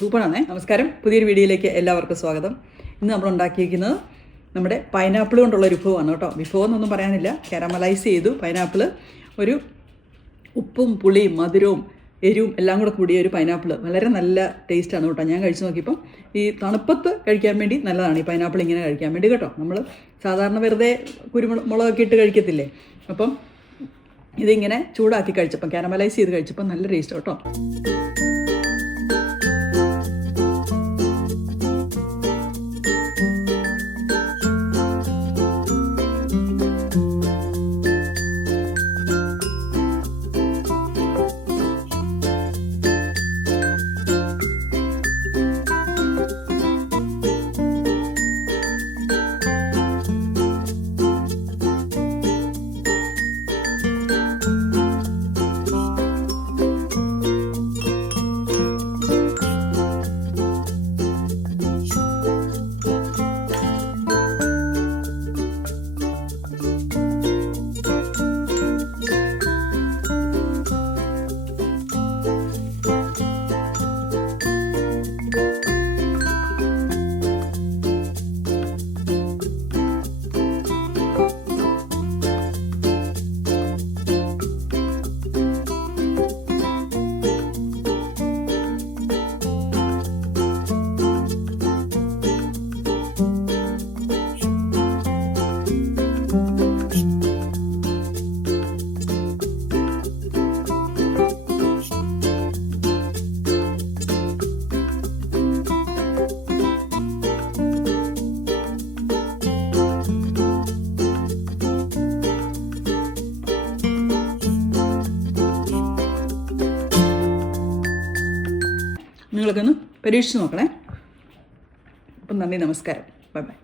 സൂപ്പറാണേ. നമസ്കാരം, പുതിയൊരു വീഡിയോയിലേക്ക് എല്ലാവർക്കും സ്വാഗതം. ഇന്ന് നമ്മൾ ഉണ്ടാക്കിയിരിക്കുന്നത് നമ്മുടെ പൈനാപ്പിൾ കൊണ്ടുള്ള ഒരു വിഭവമാണ് കേട്ടോ. വിഭവം എന്നൊന്നും പറയാനില്ല, കാരമലൈസ് ചെയ്തു പൈനാപ്പിൾ. ഒരു ഉപ്പും പുളിയും മധുരവും എരിവും എല്ലാം കൂടെ കൂടിയ ഒരു പൈനാപ്പിൾ. വളരെ നല്ല ടേസ്റ്റാണ് കേട്ടോ. ഞാൻ കഴിച്ച് നോക്കിയപ്പം ഈ തണുപ്പത്ത് കഴിക്കാൻ വേണ്ടി നല്ലതാണ് ഈ പൈനാപ്പിൾ ഇങ്ങനെ കഴിക്കാൻ വേണ്ടി കേട്ടോ. നമ്മൾ സാധാരണ വെറുതെ മുളകൊക്കെ ഇട്ട് കഴിക്കത്തില്ലേ, അപ്പം ഇതിങ്ങനെ ചൂടാക്കി കഴിച്ചപ്പം, കാരമലൈസ് ചെയ്ത് കഴിച്ചപ്പം നല്ല ടേസ്റ്റ് കേട്ടോ. നിങ്ങൾക്കൊന്ന് പരീക്ഷിച്ച് നോക്കണേ. അപ്പം നന്ദി, നമസ്കാരം, ബൈ ബൈ.